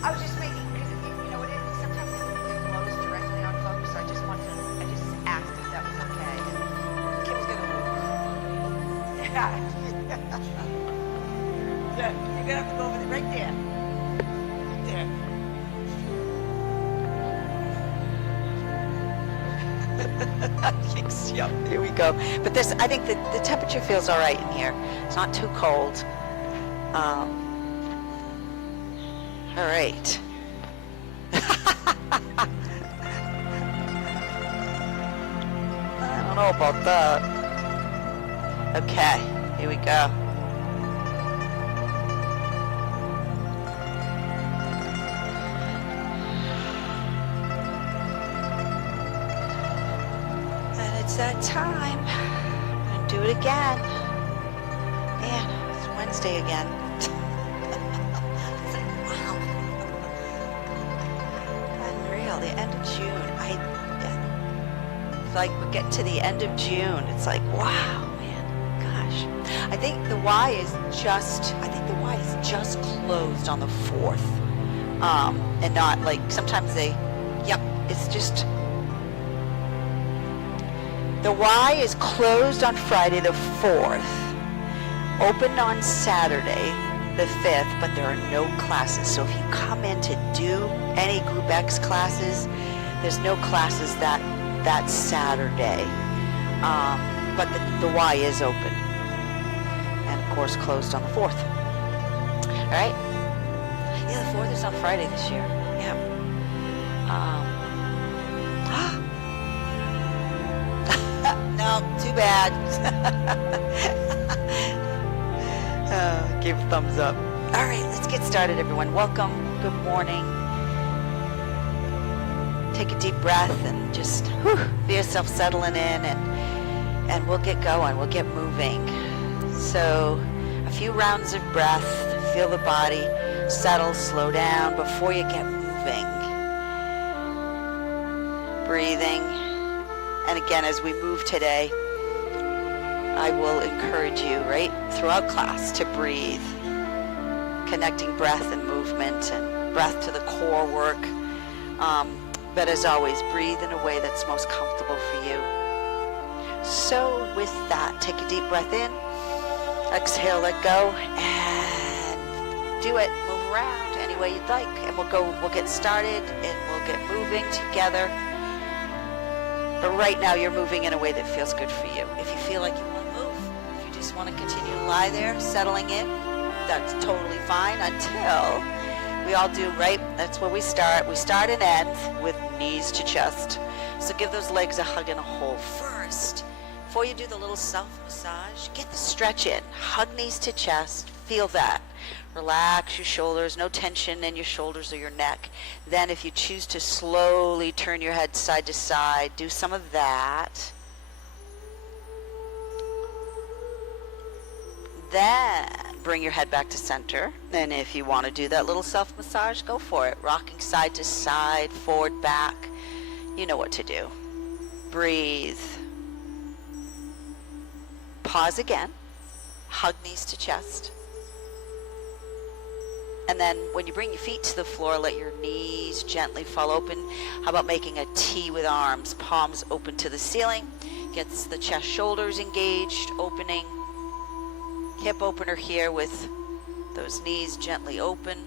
I was just making, because you know, sometimes it blows directly on folks, so I just asked if that was okay. And Kim's gonna move. Yeah. Yeah, you're gonna have to go over there, right there. Right there. Yep, here we go. But I think the temperature feels all right in here. It's not too cold. All right. I don't know about that. Okay, here we go. And it's that time. I'm gonna do it again. Man, it's Wednesday again. The end of June. It's like we're getting to the end of June. It's like, wow, man, gosh. I think the Y is just closed on the 4th. And not like, sometimes it's just, the Y is closed on Friday the 4th, opened on Saturday the 5th, but there are no classes. So if you come in to do any Group X classes, there's no classes that Saturday. But the Y is open. And of course closed on the 4th. All right? Yeah, the 4th is on Friday this year. Yeah. No, too bad. Give a thumbs up. All right, let's get started, everyone. Welcome. Good morning. Take a deep breath and just feel yourself settling in, and we'll get going. We'll get moving. So a few rounds of breath. Feel the body settle, slow down before you get moving. Breathing. And again, as we move today, I will encourage you, right, throughout class to breathe, connecting breath and movement and breath to the core work. But as always, breathe in a way that's most comfortable for you. So with that, take a deep breath in, exhale, let go, and do it. Move around any way you'd like, and we'll get started, and we'll get moving together. But right now, you're moving in a way that feels good for you. If you feel like you want to move, if you just want to continue to lie there, settling in, that's totally fine until we all do, right? That's where we start. We start and end with knees to chest. So give those legs a hug and a hold first. Before you do the little self-massage, get the stretch in. Hug knees to chest. Feel that. Relax your shoulders. No tension in your shoulders or your neck. Then if you choose to slowly turn your head side to side, do some of that. Then bring your head back to center. And if you want to do that little self-massage, go for it. Rocking side to side, forward, back. You know what to do. Breathe. Pause again. Hug knees to chest. And then when you bring your feet to the floor, let your knees gently fall open. How about making a T with arms, palms open to the ceiling? Gets the chest, shoulders engaged, opening. Hip opener here with those knees gently open,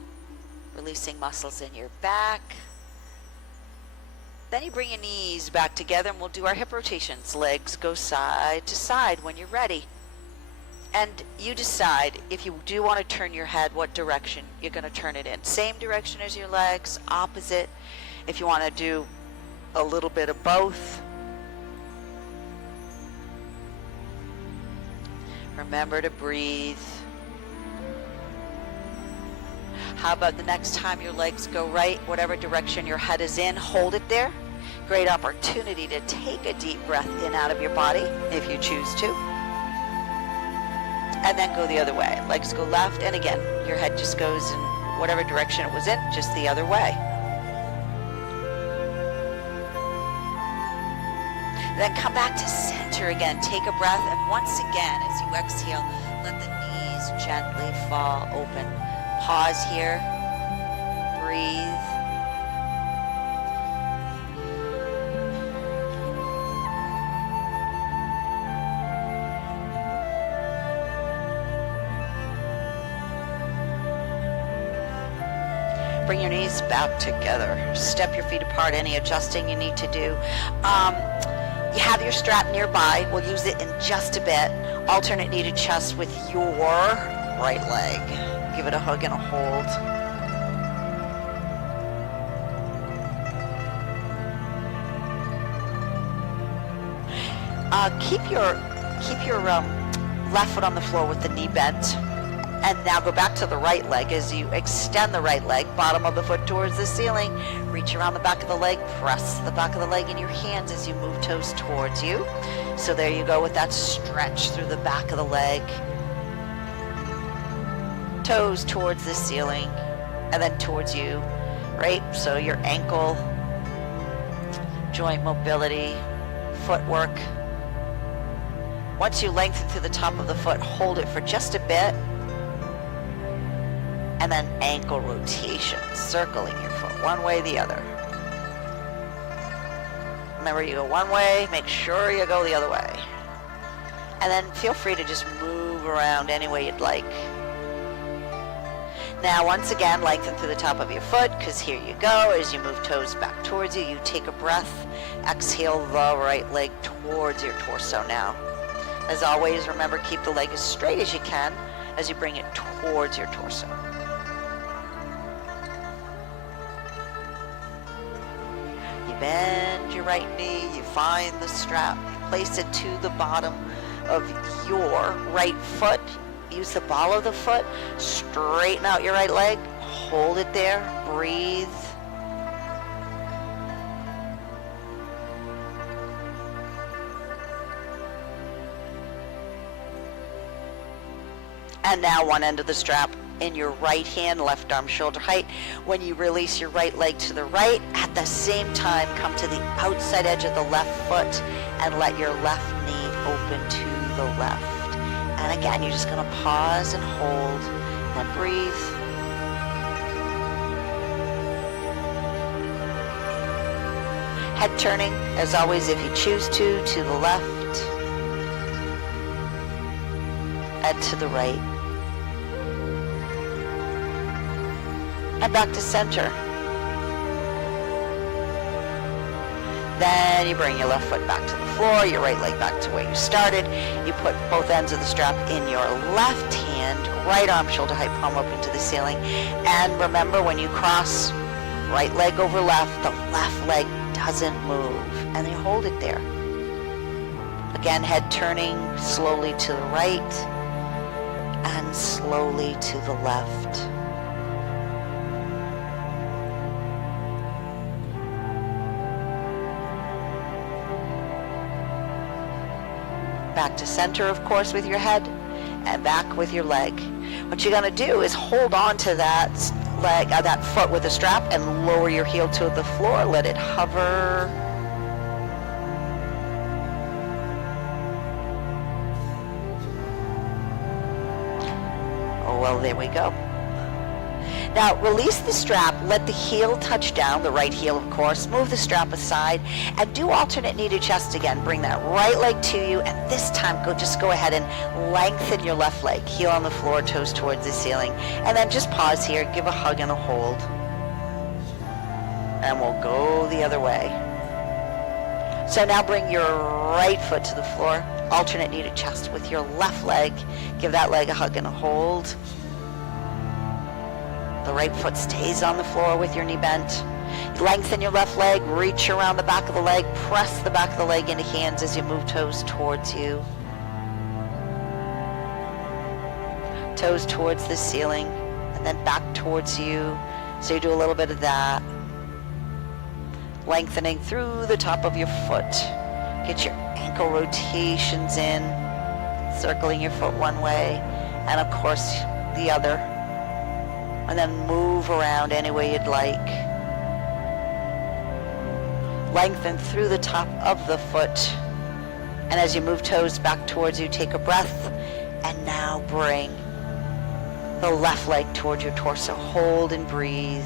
releasing muscles in your back. Then you bring your knees back together and we'll do our hip rotations. Legs go side to side when you're ready. And you decide if you do want to turn your head, what direction you're going to turn it in. Same direction as your legs, opposite. If you want to do a little bit of both. Remember to breathe. How about the next time your legs go right, whatever direction your head is in, hold it there. Great opportunity to take a deep breath in out of your body if you choose to. And then go the other way. Legs go left, and again, your head just goes in whatever direction it was in, just the other way. Then come back to center again. Take a breath, and once again, as you exhale, let the knees gently fall open. Pause here. Breathe. Bring your knees back together. Step your feet apart, any adjusting you need to do. You have your strap nearby. We'll use it in just a bit. Alternate knee to chest with your right leg. Give it a hug and a hold. Keep your left foot on the floor with the knee bent. And now go back to the right leg as you extend the right leg, bottom of the foot towards the ceiling. Reach around the back of the leg, press the back of the leg in your hands as you move toes towards you. So there you go with that stretch through the back of the leg. Toes towards the ceiling and then towards you, right? So your ankle, joint mobility, footwork. Once you lengthen through the top of the foot, hold it for just a bit. And then ankle rotation, circling your foot one way, the other. Remember, you go one way, make sure you go the other way. And then feel free to just move around any way you'd like. Now, once again, lengthen through the top of your foot, because here you go. As you move toes back towards you, you take a breath. Exhale the right leg towards your torso now. As always, remember, keep the leg as straight as you can as you bring it towards your torso. Bend your right knee, you find the strap, place it to the bottom of your right foot. Use the ball of the foot, straighten out your right leg, hold it there, breathe. And now one end of the strap in your right hand, left arm shoulder height. When you release your right leg to the right, at the same time, come to the outside edge of the left foot and let your left knee open to the left. And again, you're just gonna pause and hold and breathe. Head turning, as always, if you choose to the left and to the right. And back to center. Then you bring your left foot back to the floor, your right leg back to where you started. You put both ends of the strap in your left hand, right arm shoulder height, palm up into the ceiling. And remember, when you cross right leg over left, the left leg doesn't move. And you hold it there. Again, head turning slowly to the right and slowly to the left. Back to center, of course, with your head, and back with your leg. What you're going to do is hold on to that leg, that foot with the strap, and lower your heel to the floor. Let it hover. Oh, well, there we go. Now, release the strap, let the heel touch down, the right heel, of course. Move the strap aside, and do alternate knee to chest again. Bring that right leg to you, and this time, just go ahead and lengthen your left leg. Heel on the floor, toes towards the ceiling. And then just pause here, give a hug and a hold. And we'll go the other way. So now bring your right foot to the floor. Alternate knee to chest with your left leg. Give that leg a hug and a hold. The right foot stays on the floor with your knee bent. Lengthen your left leg, reach around the back of the leg, press the back of the leg into hands as you move toes towards you. Toes towards the ceiling, and then back towards you. So you do a little bit of that. Lengthening through the top of your foot. Get your ankle rotations in, circling your foot one way, and of course the other. And then move around any way you'd like. Lengthen through the top of the foot. And as you move toes back towards you, take a breath. And now bring the left leg towards your torso. Hold and breathe.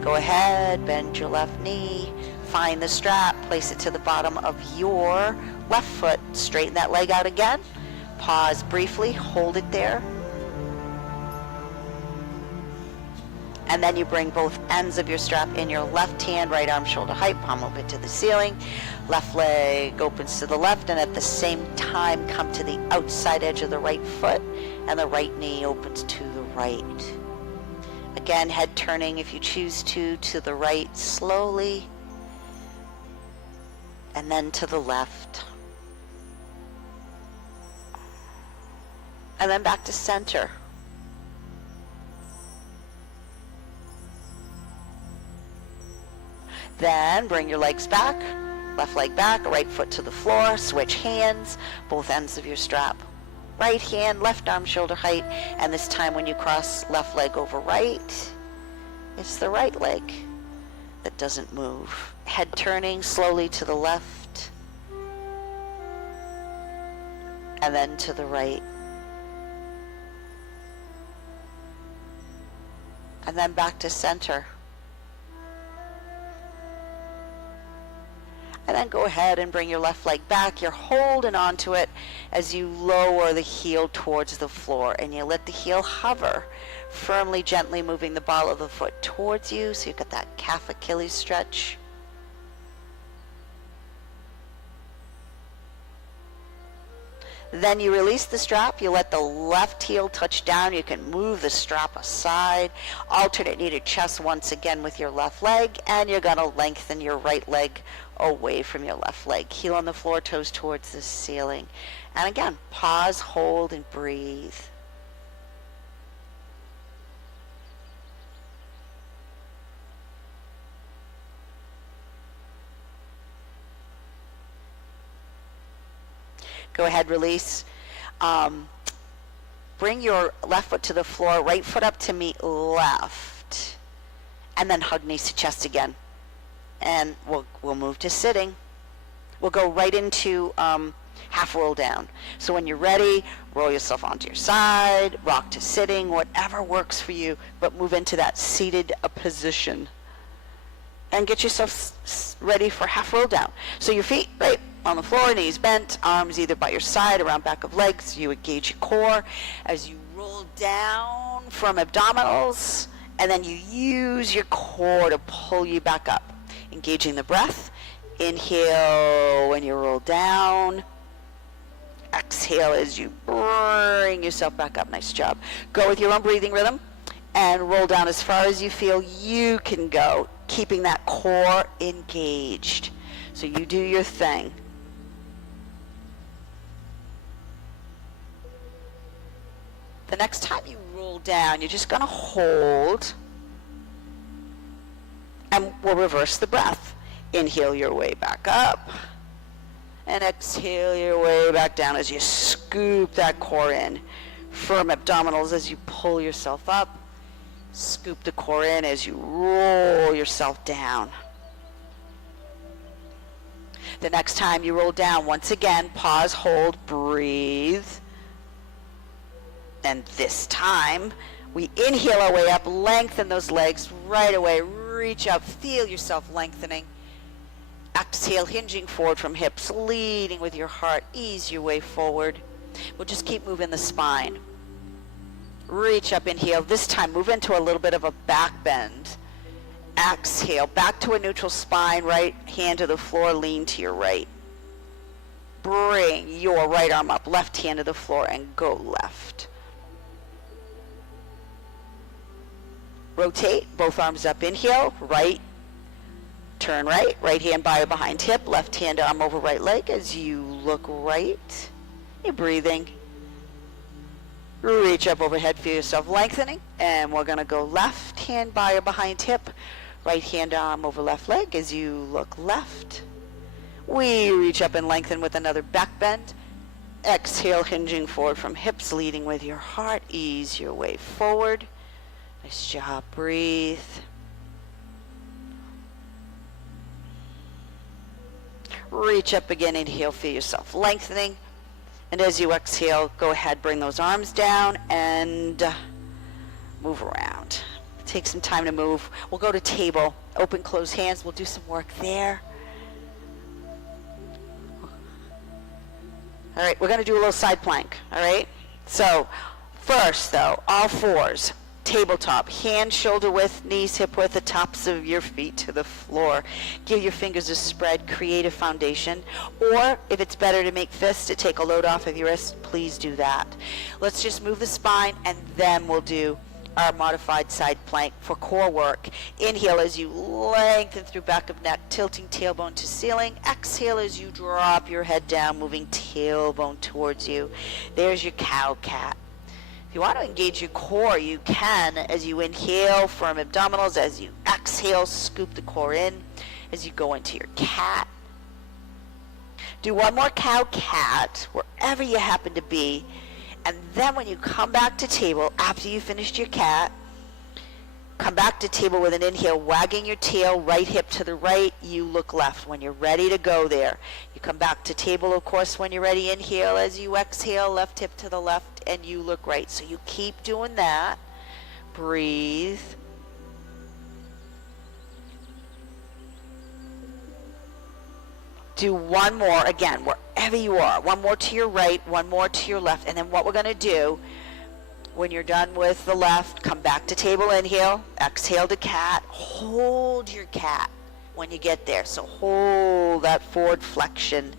Go ahead, bend your left knee. Find the strap, place it to the bottom of your left foot. Straighten that leg out again. Pause briefly, hold it there. And then you bring both ends of your strap in your left hand, right arm shoulder height, palm over to the ceiling. Left leg opens to the left, and at the same time come to the outside edge of the right foot, and the right knee opens to the right. Again, head turning if you choose to the right slowly, and then to the left. And then back to center. Then bring your legs back, left leg back, right foot to the floor, switch hands, both ends of your strap. Right hand, left arm shoulder height, and this time when you cross left leg over right, it's the right leg that doesn't move. Head turning slowly to the left, and then to the right. And then back to center. And then go ahead and bring your left leg back. You're holding onto it as you lower the heel towards the floor, and you let the heel hover, firmly, gently moving the ball of the foot towards you, so you've got that calf Achilles stretch. Then you release the strap, you let the left heel touch down, you can move the strap aside, alternate knee to chest once again with your left leg, and you're going to lengthen your right leg away from your left leg. Heel on the floor, toes towards the ceiling. And again, pause, hold, and breathe. Go ahead, release. Bring your left foot to the floor, right foot up to meet left. And then hug knees to chest again. And we'll move to sitting. We'll go right into half roll down. So when you're ready, roll yourself onto your side, rock to sitting, whatever works for you, but move into that seated position. And get yourself ready for half roll down. So your feet right on the floor, knees bent, arms either by your side, around back of legs. You engage your core as you roll down from abdominals, and then you use your core to pull you back up. Engaging the breath. Inhale when you roll down. Exhale as you bring yourself back up. Nice job. Go with your own breathing rhythm and roll down as far as you feel you can go, keeping that core engaged. So you do your thing. The next time you roll down, you're just going to hold, and we'll reverse the breath. Inhale your way back up, and exhale your way back down as you scoop that core in. Firm abdominals as you pull yourself up. Scoop the core in as you roll yourself down. The next time you roll down, once again, pause, hold, breathe. And this time, we inhale our way up, lengthen those legs right away, reach up, feel yourself lengthening. Exhale, hinging forward from hips, leading with your heart, ease your way forward. We'll just keep moving the spine. Reach up, inhale. This time, move into a little bit of a back bend. Exhale, back to a neutral spine, right hand to the floor, lean to your right. Bring your right arm up, left hand to the floor, and go left. Rotate, both arms up, inhale, right, turn right, right hand by or behind hip, left hand arm over right leg as you look right. You're breathing. Reach up overhead, feel yourself lengthening, and we're going to go left hand by or behind hip, right hand arm over left leg as you look left. We reach up and lengthen with another back bend. Exhale, hinging forward from hips, leading with your heart. Ease your way forward. Nice job. Breathe. Reach up again. Inhale, feel yourself lengthening. And as you exhale, go ahead, bring those arms down and move around. Take some time to move. We'll go to table. Open, close hands. We'll do some work there. All right, we're going to do a little side plank, all right? So first, though, all fours, tabletop, hand, shoulder width, knees, hip width, the tops of your feet to the floor. Give your fingers a spread, create a foundation. Or if it's better to make fists to take a load off of your wrist, please do that. Let's just move the spine, and then we'll do our modified side plank for core work. Inhale as you lengthen through back of neck, tilting tailbone to ceiling. Exhale as you drop your head down, moving tailbone towards you. There's your cow cat. If you want to engage your core, you can as you inhale, firm abdominals. As you exhale, scoop the core in as you go into your cat. Do one more cow cat wherever you happen to be. And then when you come back to table, after you finished your cat, come back to table with an inhale, wagging your tail, right hip to the right, you look left. When you're ready to go there, you come back to table, of course, when you're ready, inhale. As you exhale, left hip to the left, and you look right. So you keep doing that. Breathe. Do one more, again, wherever you are. One more to your right, one more to your left. And then what we're going to do, when you're done with the left, come back to table, inhale, exhale to cat. Hold your cat when you get there. So hold that forward flexion.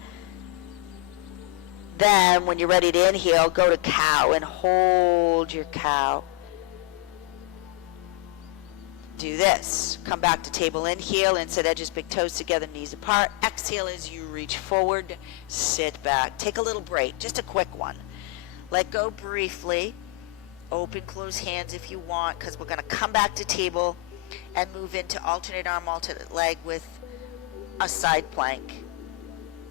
Then when you're ready to inhale, go to cow and hold your cow. Do this. Come back to table, inhale, inside edges, big toes together, knees apart. Exhale as you reach forward, sit back. Take a little break, just a quick one. Let go briefly. Open, close hands if you want, because we're going to come back to table and move into alternate arm, alternate leg with a side plank.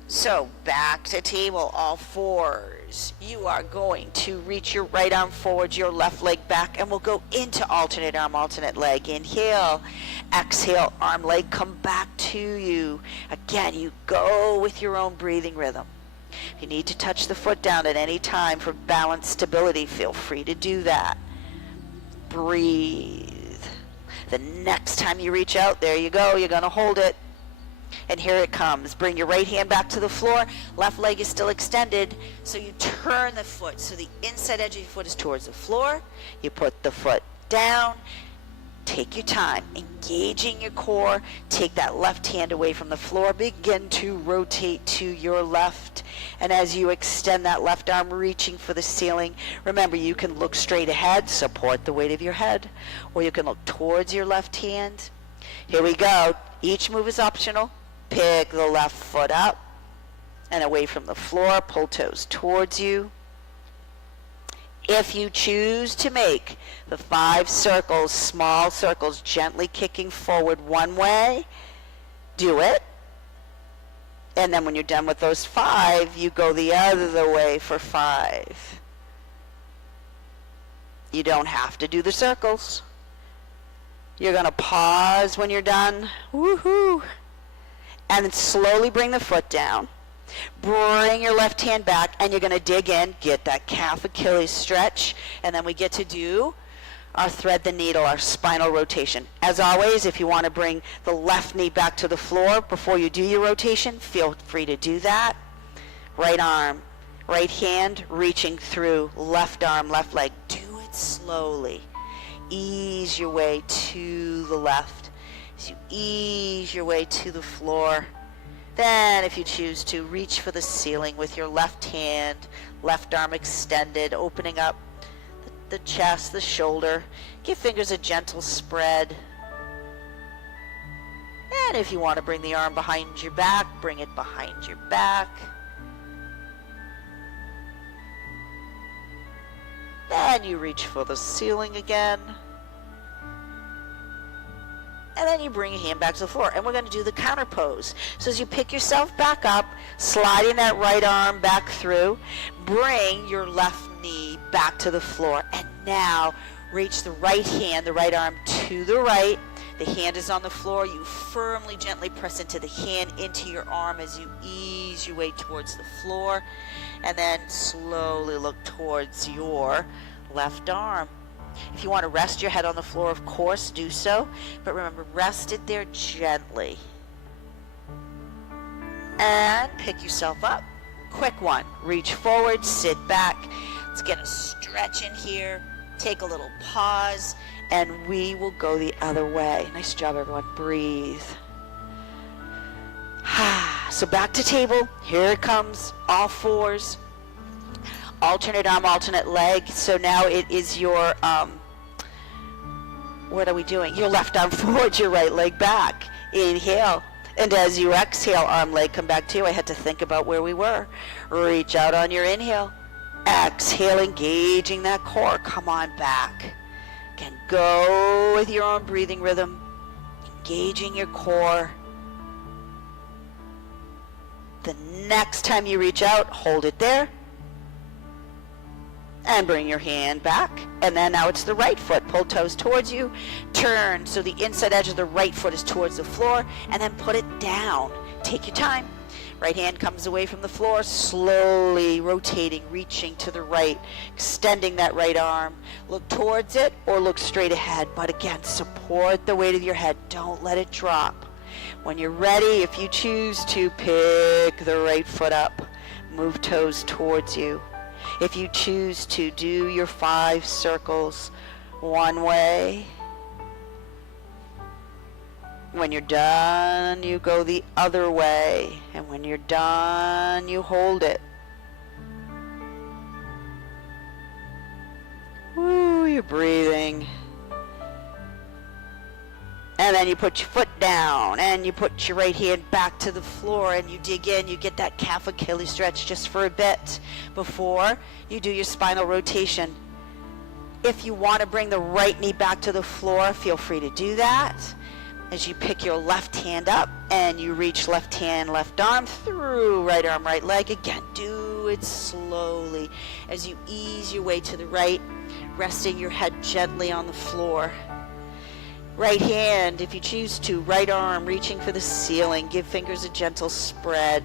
So back to table, all fours. You are going to reach your right arm forward, your left leg back, and we'll go into alternate arm, alternate leg. Inhale, exhale, arm, leg, come back to you. Again, you go with your own breathing rhythm. If you need to touch the foot down at any time for balance stability, feel free to do that. Breathe. The next time you reach out, there you go, you're going to hold it. And here it comes. Bring your right hand back to the floor. Left leg is still extended. So you turn the foot. So the inside edge of your foot is towards the floor. You put the foot down. Take your time. Engaging your core. Take that left hand away from the floor. Begin to rotate to your left. And as you extend that left arm, reaching for the ceiling, remember you can look straight ahead. Support the weight of your head. Or you can look towards your left hand. Here we go. Each move is optional. Pick the left foot up and away from the floor. Pull toes towards you. If you choose to make the 5 circles, small circles, gently kicking forward one way, do it. And then when you're done with those 5, you go the other way for 5. You don't have to do the circles. You're going to pause when you're done. Woohoo! And then slowly bring the foot down. Bring your left hand back, and you're going to dig in, get that calf Achilles stretch, and then we get to do our thread the needle, our spinal rotation. As always, if you want to bring the left knee back to the floor before you do your rotation, feel free to do that. Right arm, right hand reaching through, left arm, left leg. Do it slowly ease your way to the left. As you ease your way to the floor, then if you choose to, reach for the ceiling with your left hand, left arm extended, opening up the chest, the shoulder. Give fingers a gentle spread. And if you want to bring the arm behind your back, bring it behind your back. Then you reach for the ceiling again. And then you bring your hand back to the floor. And we're going to do the counter pose. So as you pick yourself back up, sliding that right arm back through, bring your left knee back to the floor. And now reach the right hand, the right arm to the right. The hand is on the floor. You firmly, gently press into the hand, into your arm as you ease your way towards the floor. And then slowly look towards your left arm. If you want to rest your head on the floor, of course, do so. But remember, rest it there gently. And pick yourself up. Quick one. Reach forward, sit back. Let's get a stretch in here. Take a little pause. And we will go the other way. Nice job, everyone. Breathe. So back to table. Here it comes. All fours. Alternate arm, alternate leg. So now it is your, what are we doing? Your left arm forward, your right leg back. Inhale. And as you exhale, arm, leg, come back to you. I had to think about where we were. Reach out on your inhale. Exhale, engaging that core. Come on back. Again, go with your own breathing rhythm. Engaging your core. The next time you reach out, hold it there. And bring your hand back. And then now it's the right foot. Pull toes towards you. Turn so the inside edge of the right foot is towards the floor. And then put it down. Take your time. Right hand comes away from the floor. Slowly rotating, reaching to the right. Extending that right arm. Look towards it or look straight ahead. But again, support the weight of your head. Don't let it drop. When you're ready, if you choose to, pick the right foot up. Move toes towards you. If you choose to, do your 5 circles one way. When you're done, you go the other way. And when you're done, you hold it. Woo, you're breathing. And then you put your foot down and you put your right hand back to the floor and you dig in. You get that calf Achilles stretch just for a bit before you do your spinal rotation. If you want to bring the right knee back to the floor, feel free to do that. As you pick your left hand up and you reach left hand, left arm through right arm, right leg. Again, do it slowly as you ease your way to the right, resting your head gently on the floor. Right hand, if you choose to, right arm reaching for the ceiling. Give fingers a gentle spread.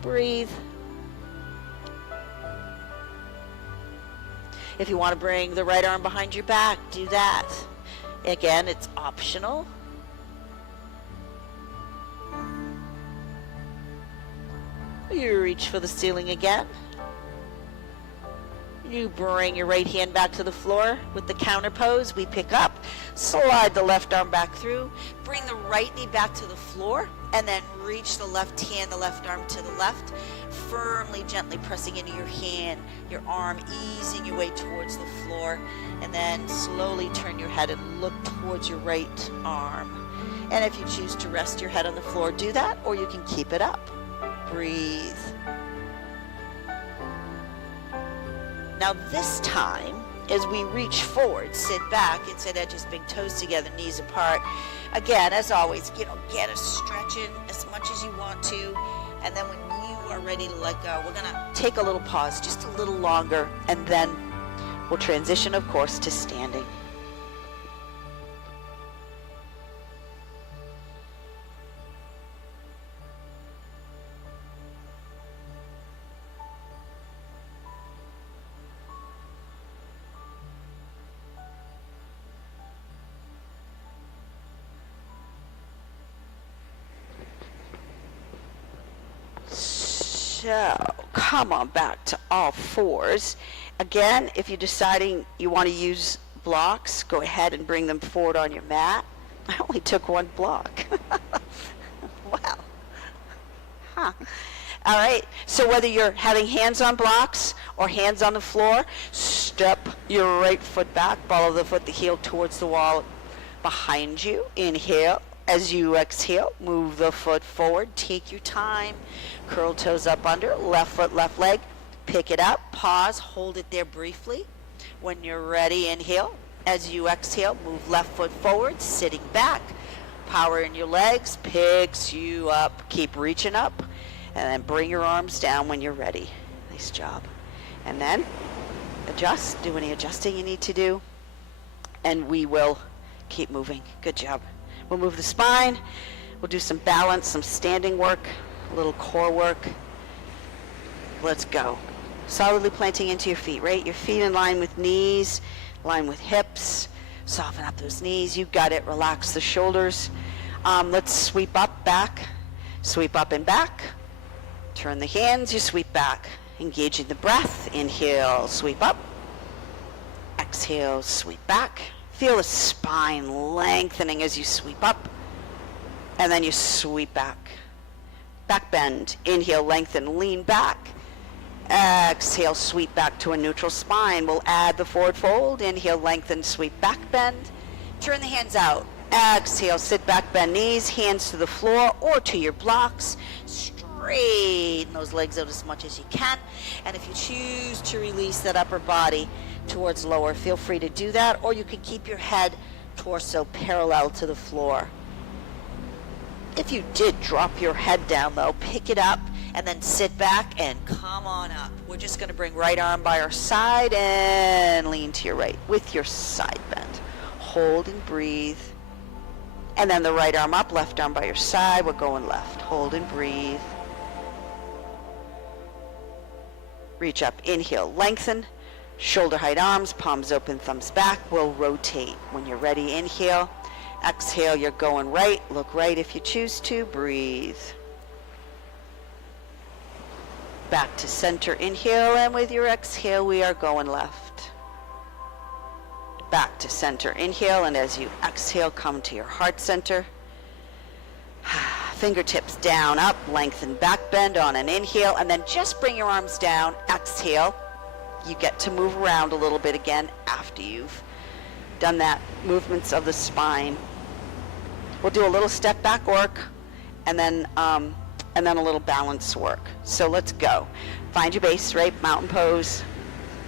Breathe. If you want to bring the right arm behind your back, do that. Again, it's optional. You reach for the ceiling again. You bring your right hand back to the floor with the counter pose. We pick up, slide the left arm back through, bring the right knee back to the floor, and then reach the left hand, the left arm to the left, firmly, gently pressing into your hand, your arm, easing your way towards the floor, and then slowly turn your head and look towards your right arm. And if you choose to rest your head on the floor, do that, or you can keep it up. Breathe. Now this time, as we reach forward, sit back, inside edges, big toes together, knees apart. Again, as always, get a stretch in as much as you want to. And then when you are ready to let go, we're gonna take a little pause, just a little longer, and then we'll transition, of course, to standing. So, come on back to all fours. Again, if you're deciding you want to use blocks, go ahead and bring them forward on your mat. I only took one block. Wow. Huh. All right, so whether you're having hands on blocks or hands on the floor, step your right foot back, ball of the foot, the heel towards the wall behind you. Inhale. As you exhale, move the foot forward. Take your time. Curl toes up under, left foot, left leg. Pick it up, pause, hold it there briefly. When you're ready, inhale. As you exhale, move left foot forward, sitting back. Power in your legs, picks you up. Keep reaching up. And then bring your arms down when you're ready. Nice job. And then adjust, do any adjusting you need to do. And we will keep moving. Good job. We'll move the spine. We'll do some balance, some standing work, a little core work. Let's go. Solidly planting into your feet, right? Your feet in line with knees, line with hips. Soften up those knees. You got it. Relax the shoulders. Let's sweep up, back. Sweep up and back. Turn the hands, you sweep back. Engaging the breath. Inhale, sweep up. Exhale, sweep back. Feel the spine lengthening as you sweep up. And then you sweep back. Back bend. Inhale, lengthen, lean back. Exhale, sweep back to a neutral spine. We'll add the forward fold. Inhale, lengthen, sweep back, bend. Turn the hands out. Exhale, sit back, bend knees, hands to the floor or to your blocks. Straighten those legs out as much as you can. And if you choose to release that upper body towards lower, feel free to do that, or you can keep your head, torso parallel to the floor. If you did drop your head down though, pick it up and then sit back and come on up. We're just going to bring right arm by our side and lean to your right with your side bend. Hold and breathe. And then the right arm up, left arm by your side. We're going left. Hold and breathe. Reach up, inhale, lengthen. Shoulder height arms, palms open, thumbs back. We'll rotate. When you're ready, inhale. Exhale, you're going right. Look right if you choose to. Breathe. Back to center, inhale, and with your exhale, we are going left. Back to center, inhale, and as you exhale, come to your heart center. Fingertips down, up, lengthen, back bend on an inhale, and then just bring your arms down, exhale. You get to move around a little bit again after you've done that, movements of the spine. We'll do a little step back work, and then a little balance work. So let's go. Find your base, right? Mountain pose.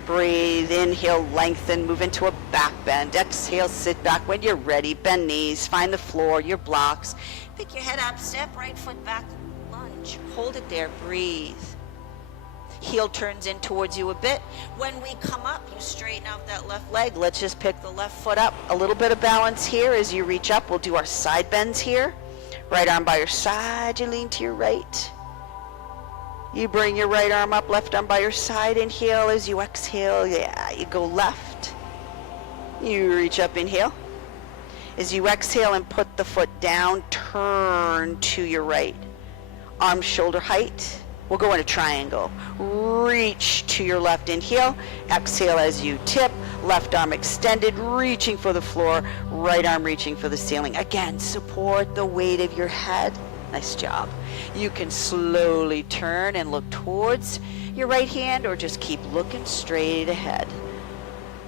Breathe, inhale, lengthen, move into a back bend. Exhale, sit back when you're ready. Bend knees, find the floor, your blocks. Pick your head up, step right foot back, lunge. Hold it there, breathe. Heel turns in towards you a bit. When we come up, you straighten out that left leg. Let's just pick the left foot up. A little bit of balance here as you reach up. We'll do our side bends here. Right arm by your side, you lean to your right. You bring your right arm up, left arm by your side. Inhale as you exhale. Yeah, you go left. You reach up, inhale. As you exhale and put the foot down, turn to your right. Arms shoulder height. We'll go in a triangle. Reach to your left, inhale. Exhale as you tip. Left arm extended, reaching for the floor. Right arm reaching for the ceiling. Again, support the weight of your head. Nice job. You can slowly turn and look towards your right hand or just keep looking straight ahead.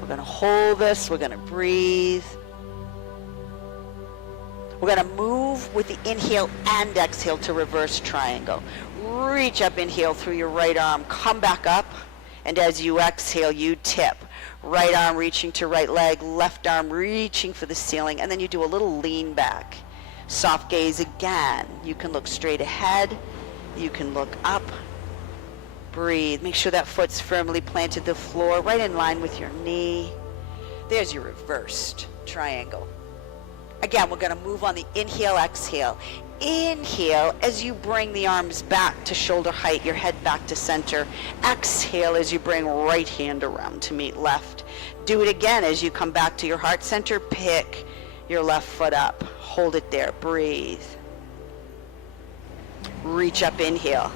We're going to hold this. We're going to breathe. We're going to move with the inhale and exhale to reverse triangle. Reach up, inhale through your right arm. Come back up. And as you exhale, you tip. Right arm reaching to right leg. Left arm reaching for the ceiling. And then you do a little lean back. Soft gaze again. You can look straight ahead. You can look up. Breathe. Make sure that foot's firmly planted to the floor, right in line with your knee. There's your reversed triangle. Again, we're going to move on the inhale, exhale. Inhale as you bring the arms back to shoulder height, your head back to center. Exhale as you bring right hand around to meet left. Do it again as you come back to your heart center. Pick your left foot up. Hold it there. Breathe. Reach up, inhale.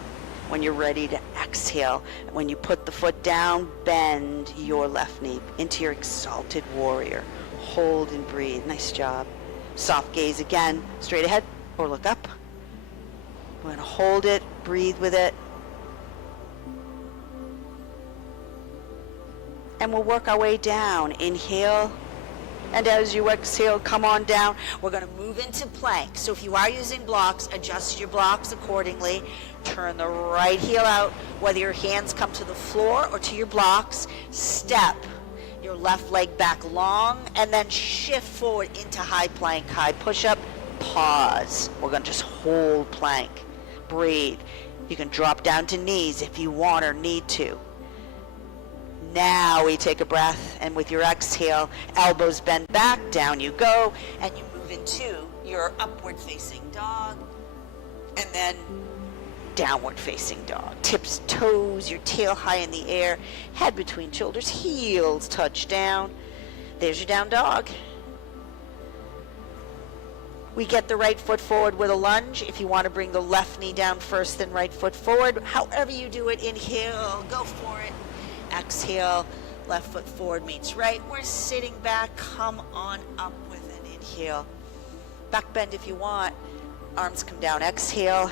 When you're ready to exhale, when you put the foot down, bend your left knee into your exalted warrior. Hold and breathe. Nice job. Soft gaze again, straight ahead or look up. We're going to hold it, breathe with it. And we'll work our way down. Inhale. And as you exhale, come on down. We're going to move into plank. So if you are using blocks, adjust your blocks accordingly. Turn the right heel out, whether your hands come to the floor or to your blocks. Step your left leg back long, and then shift forward into high plank, high push-up. Pause. We're going to just hold plank. Breathe. You can drop down to knees if you want or need to. Now we take a breath, and with your exhale, elbows bend back, down you go, and you move into your upward facing dog, and then downward facing dog. Tips, toes, your tail high in the air, head between shoulders, heels touch down. There's your down dog. We get the right foot forward with a lunge. If you want to bring the left knee down first, then right foot forward. However you do it, inhale, go for it. Exhale, left foot forward meets right. We're sitting back. Come on up with an inhale. Back bend if you want. Arms come down. Exhale.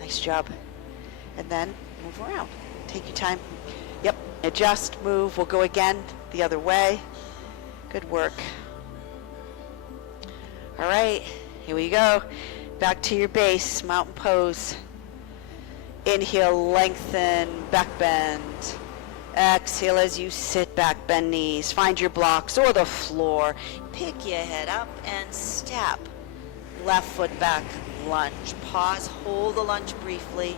Nice job. And then move around. Take your time. Yep. Adjust, move. We'll go again the other way. Good work. All right. Here we go. Back to your base. Mountain pose. Inhale, lengthen, back bend. Exhale as you sit back, bend knees. Find your blocks or the floor. Pick your head up and step. Left foot back, lunge. Pause, hold the lunge briefly.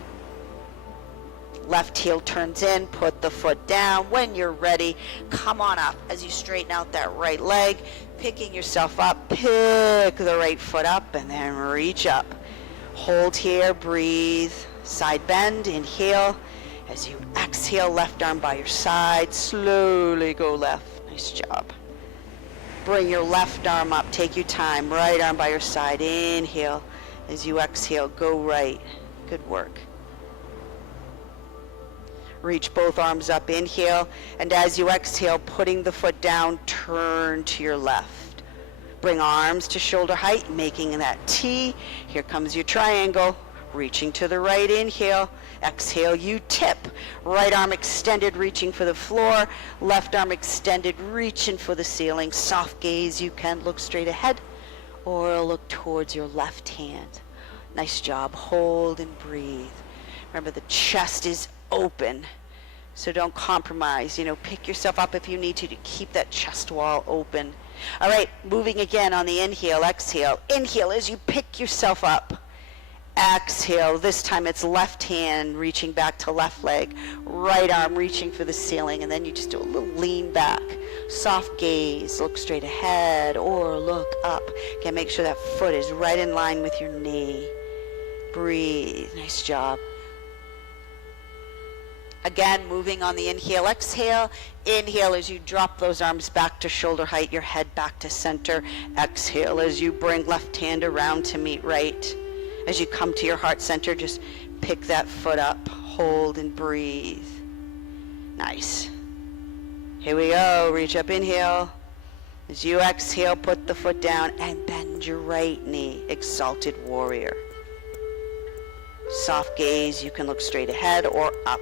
Left heel turns in, put the foot down. When you're ready, come on up as you straighten out that right leg. Picking yourself up, pick the right foot up and then reach up. Hold here, breathe. Side bend, inhale. As you exhale, left arm by your side, slowly go left. Nice job. Bring your left arm up, take your time. Right arm by your side, inhale. As you exhale, go right. Good work. Reach both arms up, inhale. And as you exhale, putting the foot down, turn to your left. Bring arms to shoulder height, making that T. Here comes your triangle. Reaching to the right, inhale. Exhale, you tip. Right arm extended, reaching for the floor. Left arm extended, reaching for the ceiling. Soft gaze, you can look straight ahead or look towards your left hand. Nice job. Hold and breathe. Remember, the chest is open, so don't compromise. Pick yourself up if you need to keep that chest wall open. All right, moving again on the inhale, exhale. Inhale as you pick yourself up. Exhale, this time it's left hand reaching back to left leg, right arm reaching for the ceiling, and then you just do a little lean back. Soft gaze, look straight ahead or look up. Again, make sure that foot is right in line with your knee. Breathe, nice job. Again, moving on the inhale, exhale. Inhale as you drop those arms back to shoulder height, your head back to center. Exhale as you bring left hand around to meet right. As you come to your heart center, just pick that foot up, hold and breathe. Nice. Here we go. Reach up, inhale. As you exhale, put the foot down and bend your right knee. Exalted warrior. Soft gaze. You can look straight ahead or up.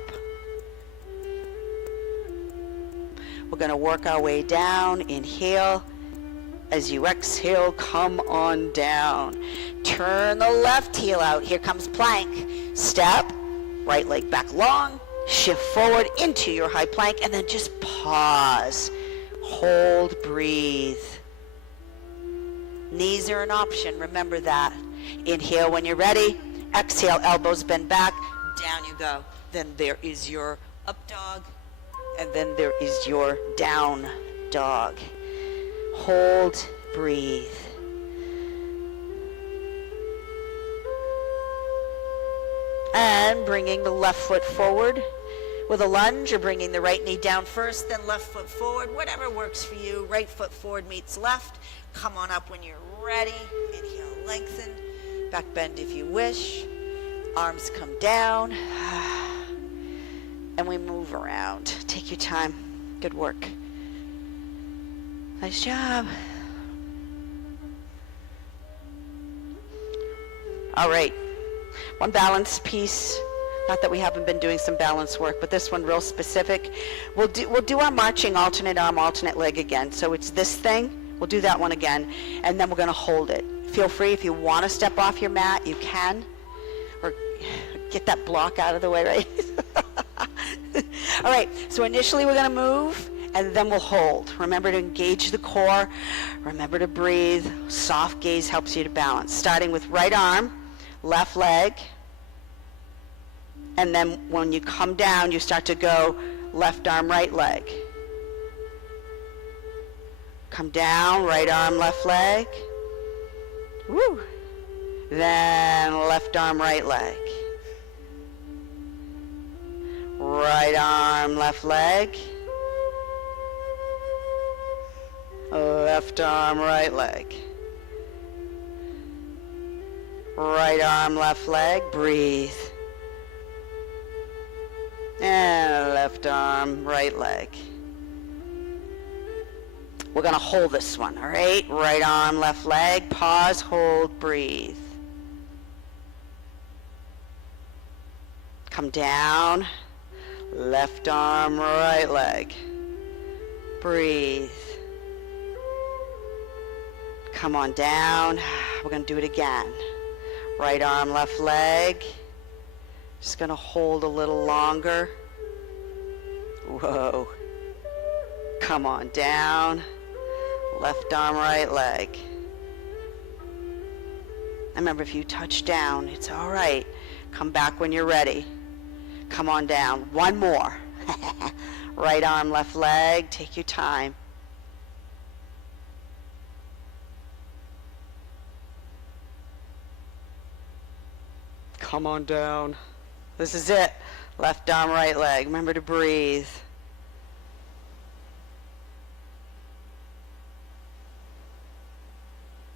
We're going to work our way down. Inhale. As you exhale, come on down. Turn the left heel out. Here comes plank. Step, right leg back long. Shift forward into your high plank and then just pause. Hold, breathe. Knees are an option. Remember that. Inhale when you're ready. Exhale, elbows bend back. Down you go. Then there is your up dog. And then there is your down dog. Hold, breathe. And bringing the left foot forward with a lunge, or bringing the right knee down first, then left foot forward, whatever works for you. Right foot forward meets left. Come on up when you're ready. Inhale, lengthen. Back bend if you wish. Arms come down. and we move around. Take your time. Good work. Nice job. All right. One balance piece. Not that we haven't been doing some balance work, but this one real specific. We'll do our marching alternate arm, alternate leg again. So it's this thing. We'll do that one again, and then we're going to hold it. Feel free if you want to step off your mat, you can, or get that block out of the way, right? All right, so initially we're going to move, and then we'll hold. Remember to engage the core. Remember to breathe. Soft gaze helps you to balance. Starting with right arm, left leg, and then when you come down, you start to go left arm, right leg. Come down, right arm, left leg. Woo. Then left arm, right leg. Right arm, left leg. Left arm, right leg. Right arm, left leg. Breathe. And left arm, right leg. We're going to hold this one, all right? Right arm, left leg. Pause, hold, breathe. Come down. Left arm, right leg. Breathe. Come on down. We're going to do it again. Right arm, left leg. Just going to hold a little longer. Whoa. Come on down. Left arm, right leg. Remember, if you touch down, it's all right. Come back when you're ready. Come on down. One more. Right arm, left leg. Take your time. Come on down. This is it. Left arm, right leg. Remember to breathe.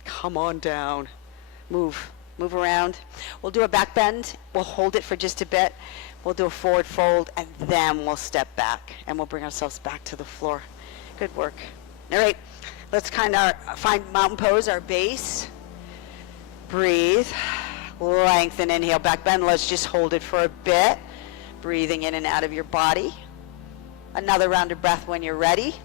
Come on down. Move around. We'll do a back bend. We'll hold it for just a bit. We'll do a forward fold, and then we'll step back, and we'll bring ourselves back to the floor. Good work. All right, let's kind of find mountain pose, our base. Breathe. Lengthen, inhale, back bend. Let's just hold it for a bit. Breathing in and out of your body. Another round of breath when you're ready.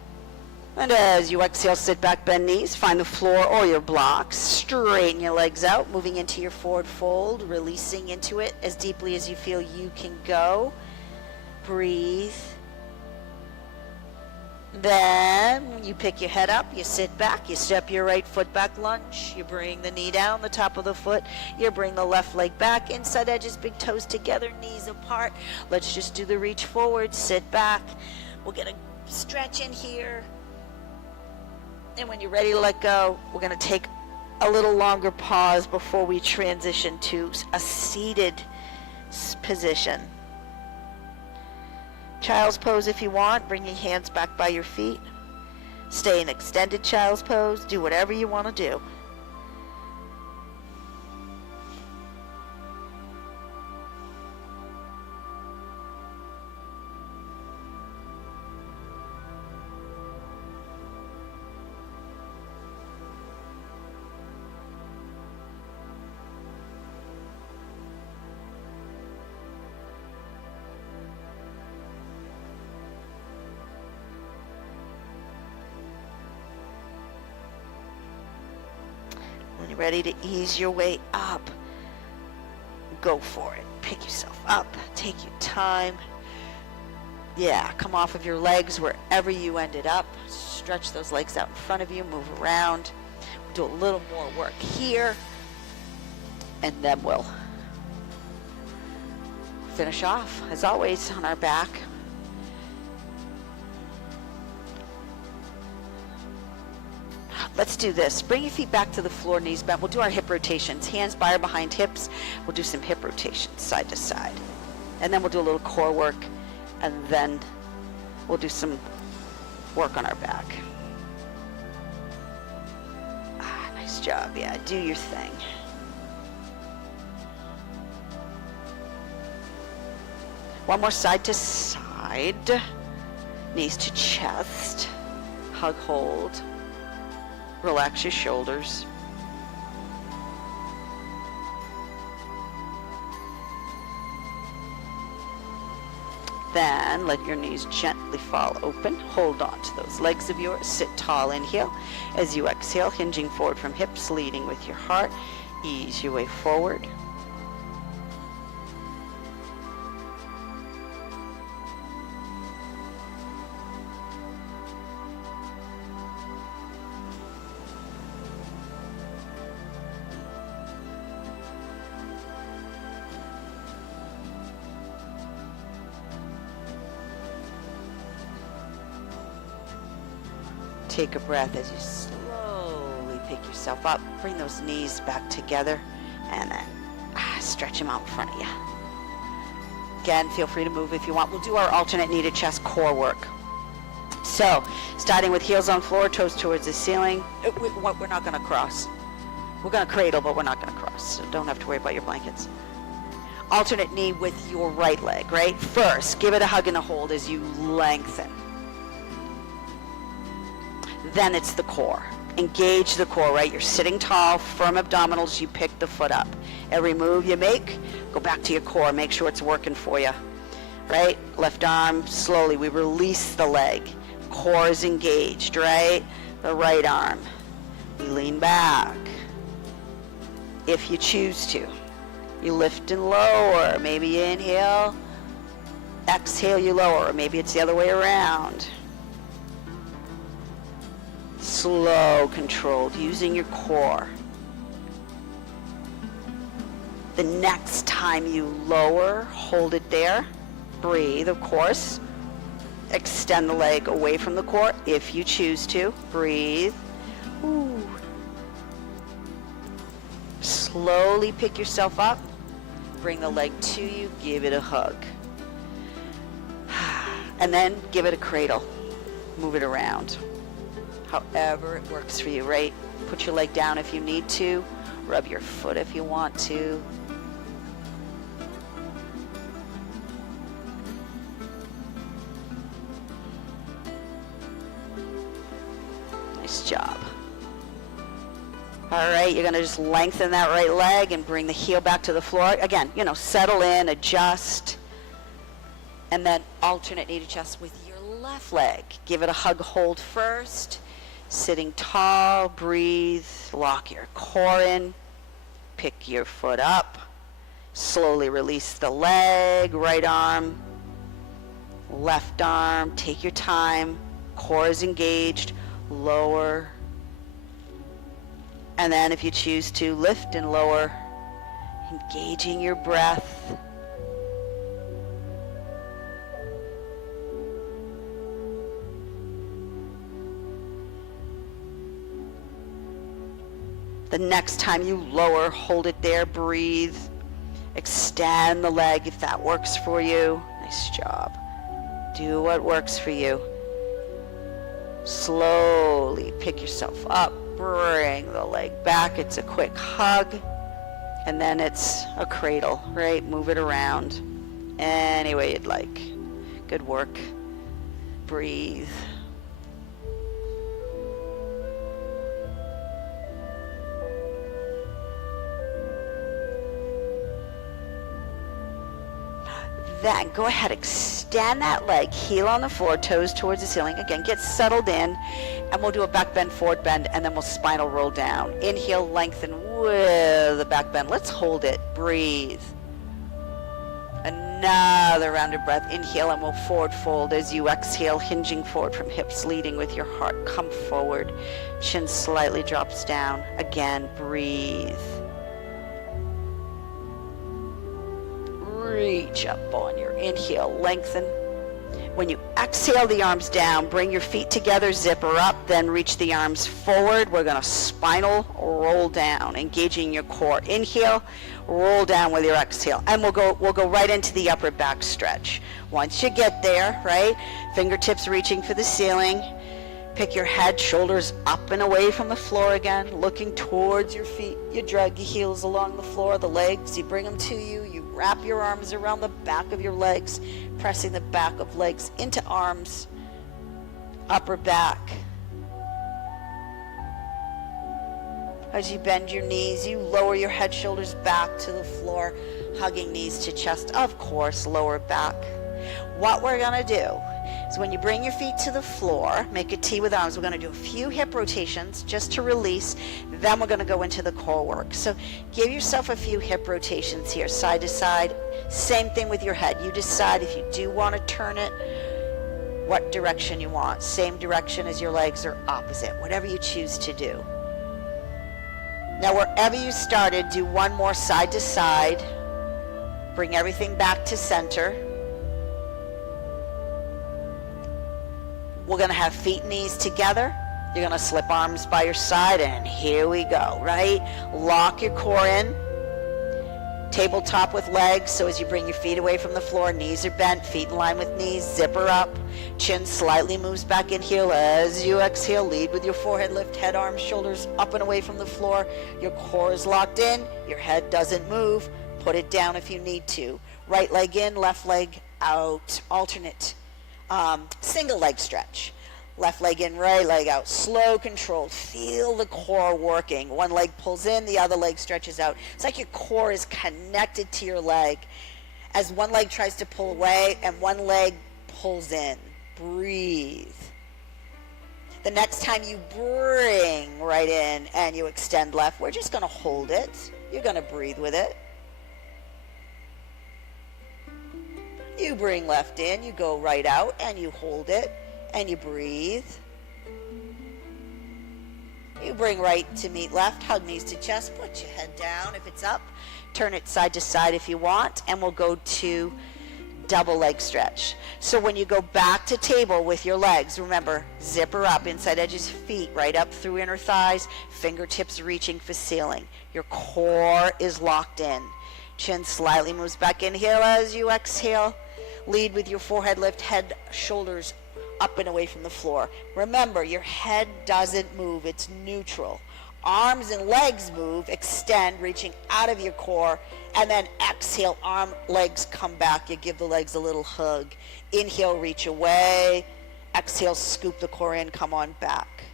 And as you exhale, sit back, bend knees, find the floor or your blocks. Straighten your legs out, moving into your forward fold, releasing into it as deeply as you feel you can go. Breathe. Then you pick your head up, you sit back, you step your right foot back, lunge. You bring the knee down, the top of the foot. You bring the left leg back, inside edges, big toes together, knees apart. Let's just do the reach forward, sit back. We'll get a stretch in here. And when you're ready to let go, we're going to take a little longer pause before we transition to a seated position. Child's pose if you want. Bring your hands back by your feet. Stay in extended child's pose. Do whatever you want to do. When you're ready to ease your way up, go for it. Pick yourself up. Take your time. Yeah, come off of your legs wherever you ended up. Stretch those legs out in front of you. Move around. We'll do a little more work here. And then we'll finish off, as always, on our back. Let's do this. Bring your feet back to the floor, knees bent. We'll do our hip rotations. Hands by or behind hips. We'll do some hip rotations, side to side. And then we'll do a little core work. And then we'll do some work on our back. Nice job. Yeah, do your thing. One more side to side. side. Knees to chest. Hug, hold. Relax your shoulders. Then let your knees gently fall open. Hold on to those legs of yours. Sit tall, inhale. As you exhale, hinging forward from hips, leading with your heart. Ease your way forward. Take a breath as you slowly pick yourself up. Bring those knees back together and then stretch them out in front of you. Again, feel free to move if you want. We'll do our alternate knee to chest core work. So, starting with heels on floor, toes towards the ceiling. We're not going to cross. We're going to cradle, but we're not going to cross. So don't have to worry about your blankets. Alternate knee with your right leg, right? First, give it a hug and a hold as you lengthen. Then it's the core. Engage the core, right? You're sitting tall, firm abdominals, you pick the foot up. Every move you make, go back to your core. Make sure it's working for you, right? Left arm, slowly, we release the leg. Core is engaged, right? The right arm, we lean back. If you choose to, you lift and lower. Maybe you inhale, exhale, you lower. Maybe it's the other way around. Slow, controlled, using your core. The next time you lower, hold it there. Breathe, of course. Extend the leg away from the core if you choose to. Breathe. Ooh. Slowly pick yourself up. Bring the leg to you. Give it a hug. And then give it a cradle. Move it around. However it works for you, right? Put your leg down if you need to. Rub your foot if you want to. Nice job. All right, you're going to just lengthen that right leg and bring the heel back to the floor. Again, settle in, adjust. And then alternate knee to chest with your left leg. Give it a hug, hold first. Sitting tall, breathe, lock your core in, pick your foot up, slowly release the leg, right arm, left arm, take your time, core is engaged, lower, and then if you choose to, lift and lower, engaging your breath. The next time you lower, hold it there, breathe. Extend the leg if that works for you. Nice job. Do what works for you. Slowly pick yourself up, bring the leg back. It's a quick hug, and then it's a cradle, right? Move it around any way you'd like. Good work. Breathe. Then go ahead, extend that leg, heel on the floor, toes towards the ceiling. Again, get settled in, and we'll do a back bend, forward bend, and then we'll spinal roll down. Inhale, lengthen with the back bend. Let's hold it. Breathe. Another round of breath. Inhale, and we'll forward fold as you exhale, hinging forward from hips, leading with your heart. Come forward. Chin slightly drops down. Again, breathe. Reach up on your inhale, lengthen. When you exhale the arms down, bring your feet together, zipper up, then reach the arms forward. We're going to spinal roll down, engaging your core. Inhale, roll down with your exhale. And we'll go right into the upper back stretch. Once you get there, right, fingertips reaching for the ceiling, Pick your head, shoulders up and away from the floor again, looking towards your feet. You drag your heels along the floor, the legs, you bring them to you. You wrap your arms around the back of your legs, pressing the back of legs into arms, upper back. As you bend your knees, you lower your head, shoulders back to the floor, hugging knees to chest, of course, lower back. What we're gonna do is when you bring your feet to the floor, make a T with arms. We're gonna do a few hip rotations just to release. Then we're gonna go into the core work. So give yourself a few hip rotations here, side to side. Same thing with your head. You decide if you do want to turn it, what direction you want. Same direction as your legs or opposite, whatever you choose to do. Now wherever you started, do one more side to side. Bring everything back to center. We're gonna have feet and knees together. You're gonna slip arms by your side, and here we go, right? Lock your core in. Tabletop with legs, so as you bring your feet away from the floor, knees are bent, feet in line with knees, zipper up. Chin slightly moves back in heel as you exhale. Lead with your forehead lift, head, arms, shoulders up and away from the floor. Your core is locked in, your head doesn't move. Put it down if you need to. Right leg in, left leg out, alternate. Single leg stretch. Left leg in, right leg out. Slow, controlled. Feel the core working. One leg pulls in, the other leg stretches out. It's like your core is connected to your leg as one leg tries to pull away and one leg pulls in. Breathe. The next time you bring right in and you extend left, we're just going to hold it. You're going to breathe with it. You bring left in, you go right out, and you hold it, and you breathe. You bring right to meet left, hug knees to chest, put your head down if it's up, turn it side to side if you want, and we'll go to double leg stretch. So when you go back to table with your legs, remember, zipper up, inside edges, feet right up through inner thighs, fingertips reaching for ceiling. Your core is locked in. Chin slightly moves back, inhale as you exhale. Lead with your forehead lift, head, shoulders up and away from the floor. Remember, your head doesn't move, it's neutral. Arms and legs move, extend, reaching out of your core, and then exhale, arm, legs come back. You give the legs a little hug. Inhale, reach away. Exhale, scoop the core in, come on back.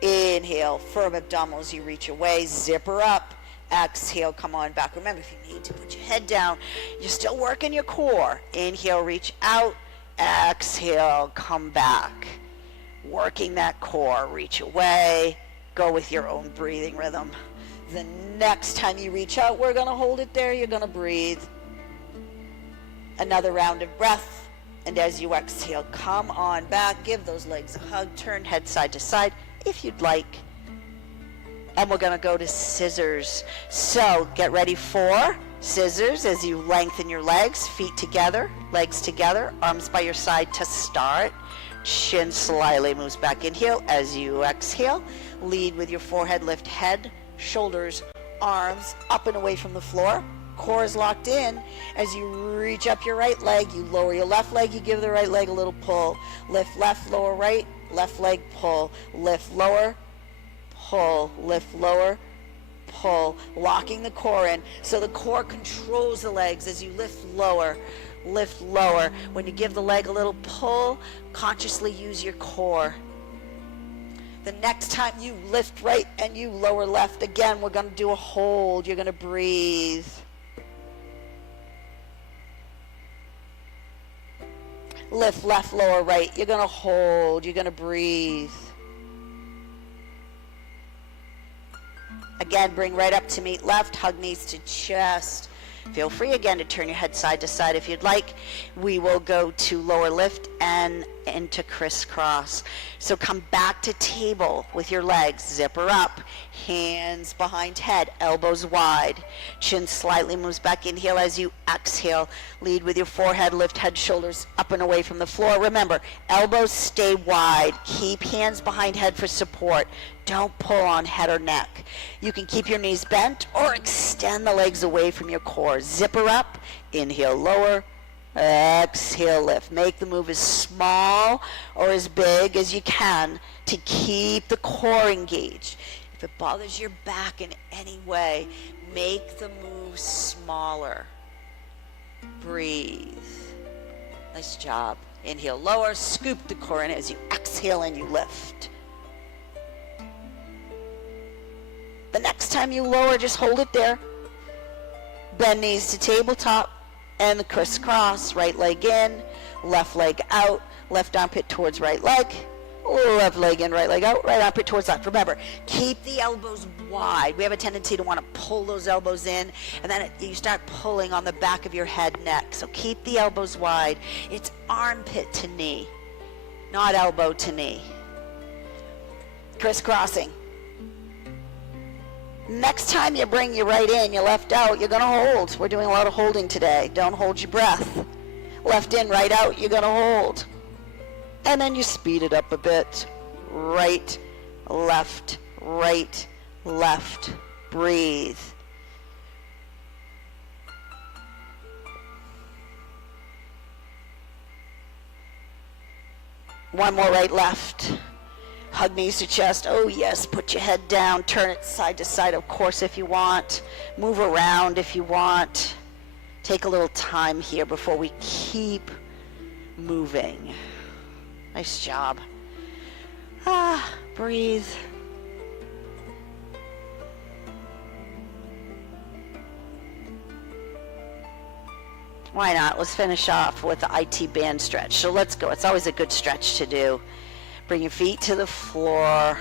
Inhale, firm abdominals, you reach away, zipper up. Exhale, come on back. Remember, if you need to put your head down, you're still working your core. Inhale, reach out. Exhale, come back. Working that core, reach away. Go with your own breathing rhythm. The next time you reach out, we're going to hold it there. You're going to breathe. Another round of breath. And as you exhale, come on back. Give those legs a hug. Turn head side to side if you'd like. And we're going to go to scissors. So get ready for scissors as you lengthen your legs, feet together, legs together, arms by your side to start. Chin slightly moves back, inhale as you exhale. Lead with your forehead, lift head, shoulders, arms up and away from the floor. Core is locked in. As you reach up your right leg, you lower your left leg, you give the right leg a little pull. Lift left, lower right, left leg pull. Lift lower, pull, lift lower, pull, locking the core in. So the core controls the legs as you lift lower, lift lower. When you give the leg a little pull, consciously use your core. The next time you lift right and you lower left, again, we're going to do a hold. You're going to breathe. Lift left, lower right. You're going to hold. You're going to breathe. Again, bring right up to meet left, hug knees to chest. Feel free again to turn your head side to side if you'd like. We will go to lower lift and into crisscross. So come back to table with your legs, zipper up, hands behind head, elbows wide. Chin slightly moves back, inhale as you exhale. Lead with your forehead, lift head, shoulders up and away from the floor. Remember, elbows stay wide. Keep hands behind head for support. Don't pull on head or neck. You can keep your knees bent or extend the legs away from your core. Zipper up, inhale, lower, Exhale, lift. Make the move as small or as big as you can to keep the core engaged. If it bothers your back in any way, make the move smaller. Breathe. Nice job. Inhale, lower, scoop the core in as you exhale and you lift. The next time you lower, just hold it there. Bend knees to tabletop and the crisscross. Right leg in, left leg out, left armpit towards right leg, left leg in, right leg out, right armpit towards left. Remember, keep the elbows wide. We have a tendency to want to pull those elbows in, and then you start pulling on the back of your head, neck. So keep the elbows wide. It's armpit to knee, not elbow to knee. Crisscrossing. Next time you bring your right in, your left out, you're going to hold. We're doing a lot of holding today. Don't hold your breath. Left in, right out, you're going to hold. And then you speed it up a bit. Right, left, breathe. One more right, left. Hug knees to chest. Oh yes, put your head down, turn it side to side, of course, if you want. Move around if you want. Take a little time here before we keep moving. Nice job. Breathe. Why not? Let's finish off with the IT band stretch. So let's go. It's always a good stretch to do. Bring your feet to the floor.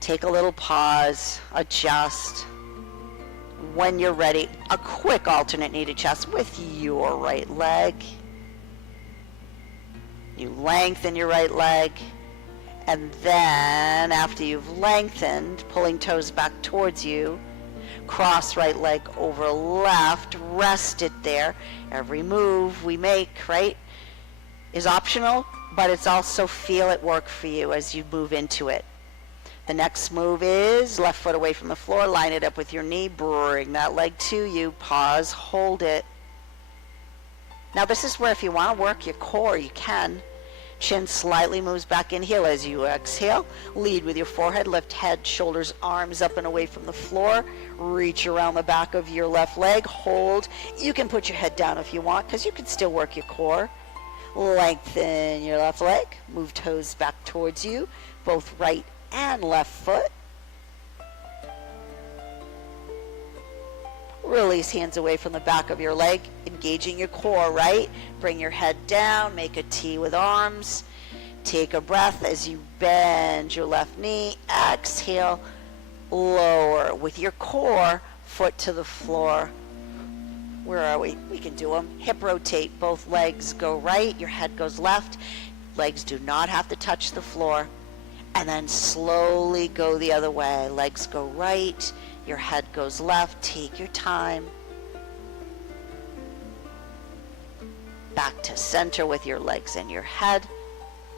Take a little pause. Adjust. When you're ready, a quick alternate knee to chest with your right leg. You lengthen your right leg. And then after you've lengthened, pulling toes back towards you, cross right leg over left. Rest it there. Every move we make, right, is optional, but it's also feel it work for you as you move into it. The next move is left foot away from the floor, line it up with your knee, bring that leg to you, pause, hold it. Now this is where if you want to work your core, you can. Chin slightly moves back, inhale as you exhale. Lead with your forehead, lift head, shoulders, arms up and away from the floor. Reach around the back of your left leg, hold. You can put your head down if you want because you can still work your core. Lengthen your left leg, move toes back towards you, both right and left foot. Release hands away from the back of your leg, engaging your core, right? Bring your head down, make a T with arms. Take a breath as you bend your left knee. Exhale, lower with your core, foot to the floor. Where are we? We can do them. Hip rotate, both legs go right, your head goes left. Legs do not have to touch the floor. And then slowly go the other way. Legs go right, your head goes left. Take your time. Back to center with your legs and your head.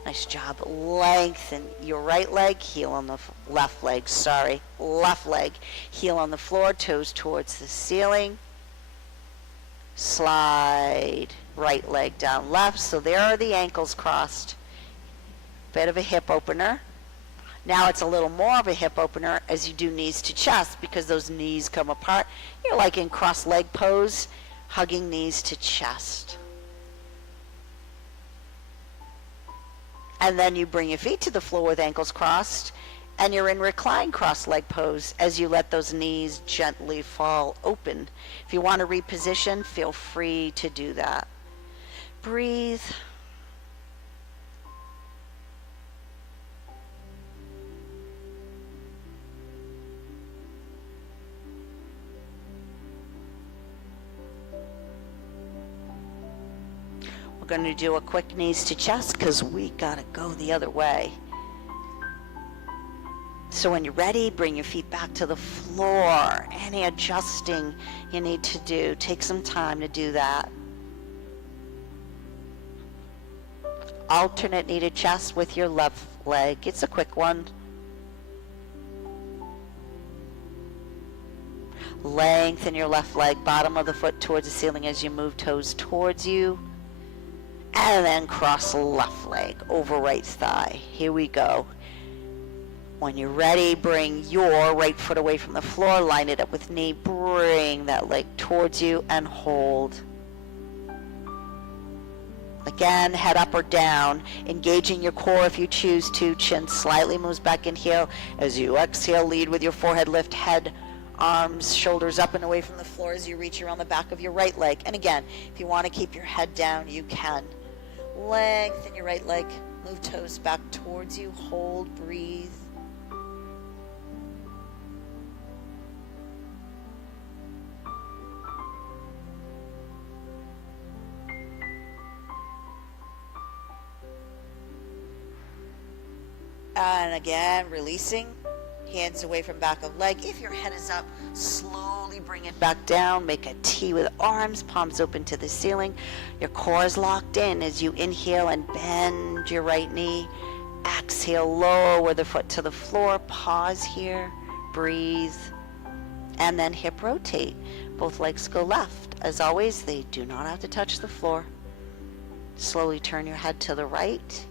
Nice job. Lengthen your right leg, heel on the left leg, left leg, heel on the floor, toes towards the ceiling. Slide right leg down left. So there are the ankles crossed. Bit of a hip opener. Now it's a little more of a hip opener as you do knees to chest because those knees come apart. You're like in cross leg pose, hugging knees to chest. And then you bring your feet to the floor with ankles crossed and you're in recline cross leg pose as you let those knees gently fall open. If you want to reposition, feel free to do that. Breathe. We're going to do a quick knees to chest because we got to go the other way. So when you're ready, bring your feet back to the floor. Any adjusting you need to do, take some time to do that. Alternate knee to chest with your left leg. It's a quick one. Lengthen your left leg, bottom of the foot towards the ceiling as you move toes towards you. And then cross left leg over right thigh. Here we go. When you're ready, bring your right foot away from the floor, line it up with knee, bring that leg towards you and hold. Again, head up or down, engaging your core if you choose to. Chin slightly moves back in heel. As you exhale, lead with your forehead lift, head, arms, shoulders up and away from the floor as you reach around the back of your right leg. And again, if you want to keep your head down, you can. Lengthen your right leg, move toes back towards you, hold, breathe. And again, releasing, hands away from back of leg. If your head is up, slowly bring it back down. Make a T with arms, palms open to the ceiling. Your core is locked in as you inhale and bend your right knee. Exhale, lower the foot to the floor. Pause here, breathe, and then hip rotate. Both legs go left. As always, they do not have to touch the floor. Slowly turn your head to the right.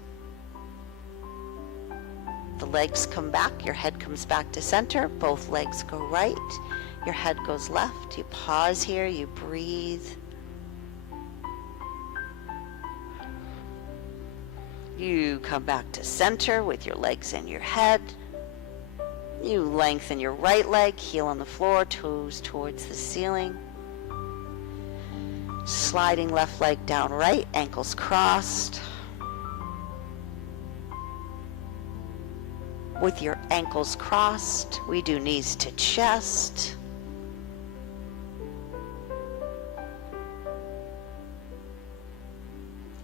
The legs come back, your head comes back to center, both legs go right, your head goes left. You pause here, you breathe. You come back to center with your legs and your head. You lengthen your right leg, heel on the floor, toes towards the ceiling. Sliding left leg down right, ankles crossed. With your ankles crossed, we do knees to chest.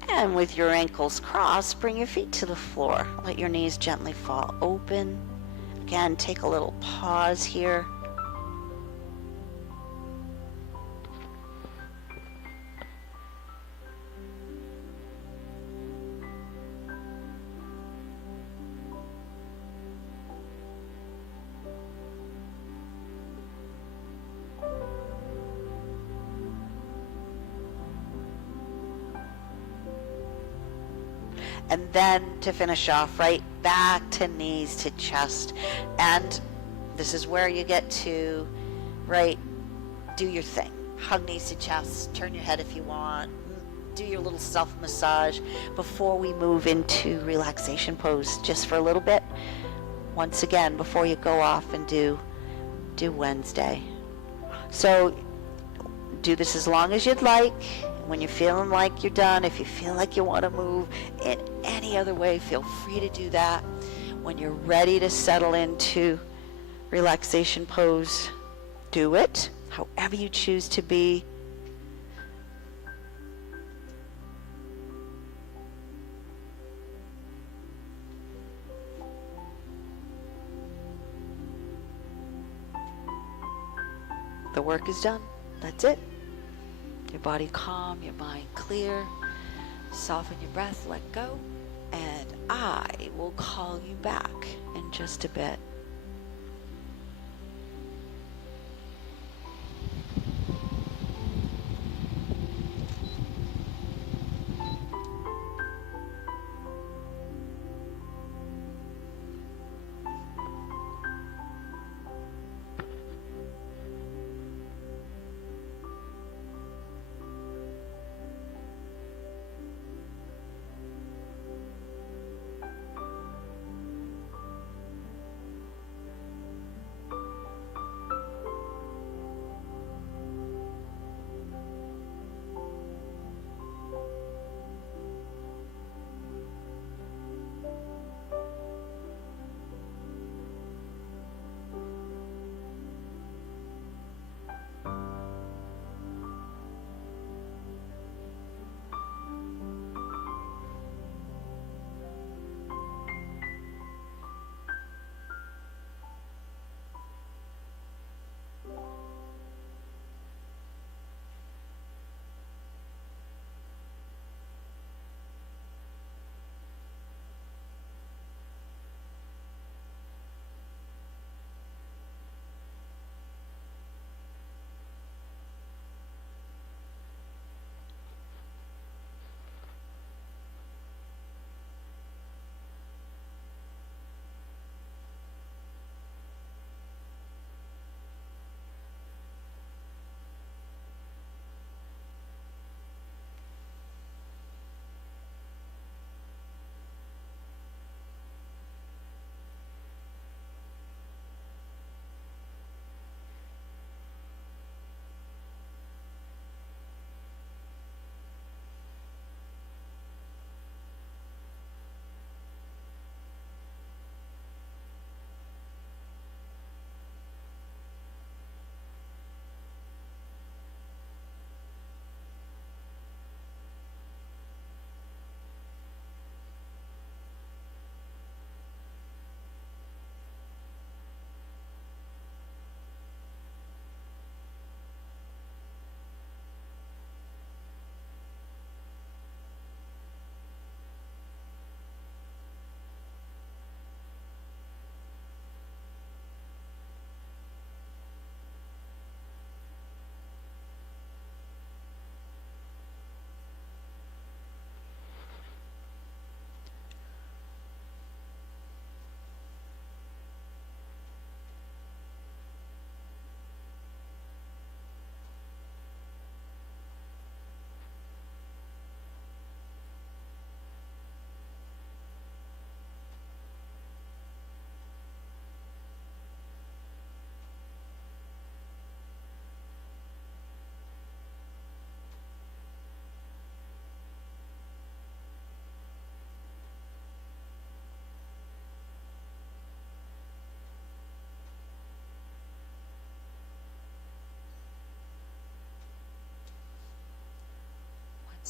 And with your ankles crossed, bring your feet to the floor. Let your knees gently fall open. Again, take a little pause here. And then to finish off, right, back to knees to chest. And this is where you get to, right, do your thing. Hug knees to chest, turn your head if you want, do your little self-massage before we move into relaxation pose just for a little bit. Once again, before you go off and do Wednesday. So do this as long as you'd like. When you're feeling like you're done, if you feel like you want to move in any other way, feel free to do that. When you're ready to settle into relaxation pose, do it however you choose to be. The work is done. That's it. Your body calm, your mind clear. Soften your breath, let go. And I will call you back in just a bit.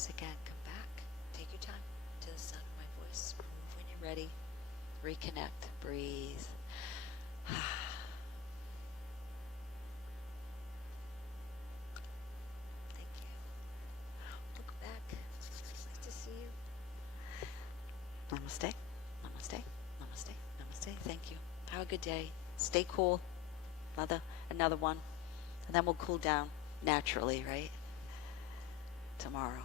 once again, come back. Take your time to the sound of my voice. Move when you're ready. Reconnect. Breathe. Thank you. Look back. Nice to see you. Namaste. Namaste. Namaste. Namaste. Thank you. Have a good day. Stay cool. Another one. And then we'll cool down naturally, right? Tomorrow.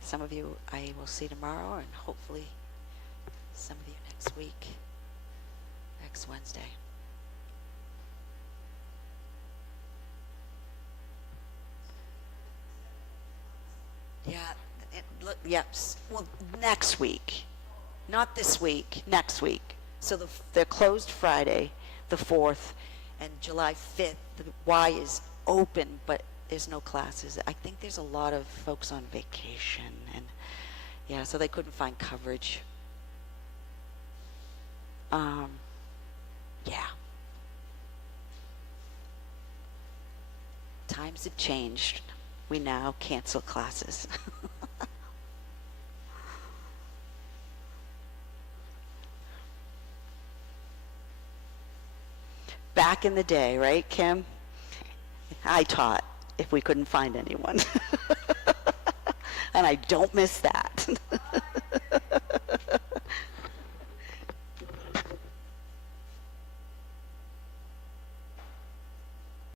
Some of you I will see tomorrow, and hopefully some of you next week, next Wednesday. Yeah, well, next week. Not this week, next week. So they're closed Friday, the 4th, and July 5th, the Y is open, but there's no classes. I think there's a lot of folks on vacation, and yeah, so they couldn't find coverage. Yeah. Times have changed. We now cancel classes. Back in the day, right, Kim? I taught if we couldn't find anyone. And I don't miss that.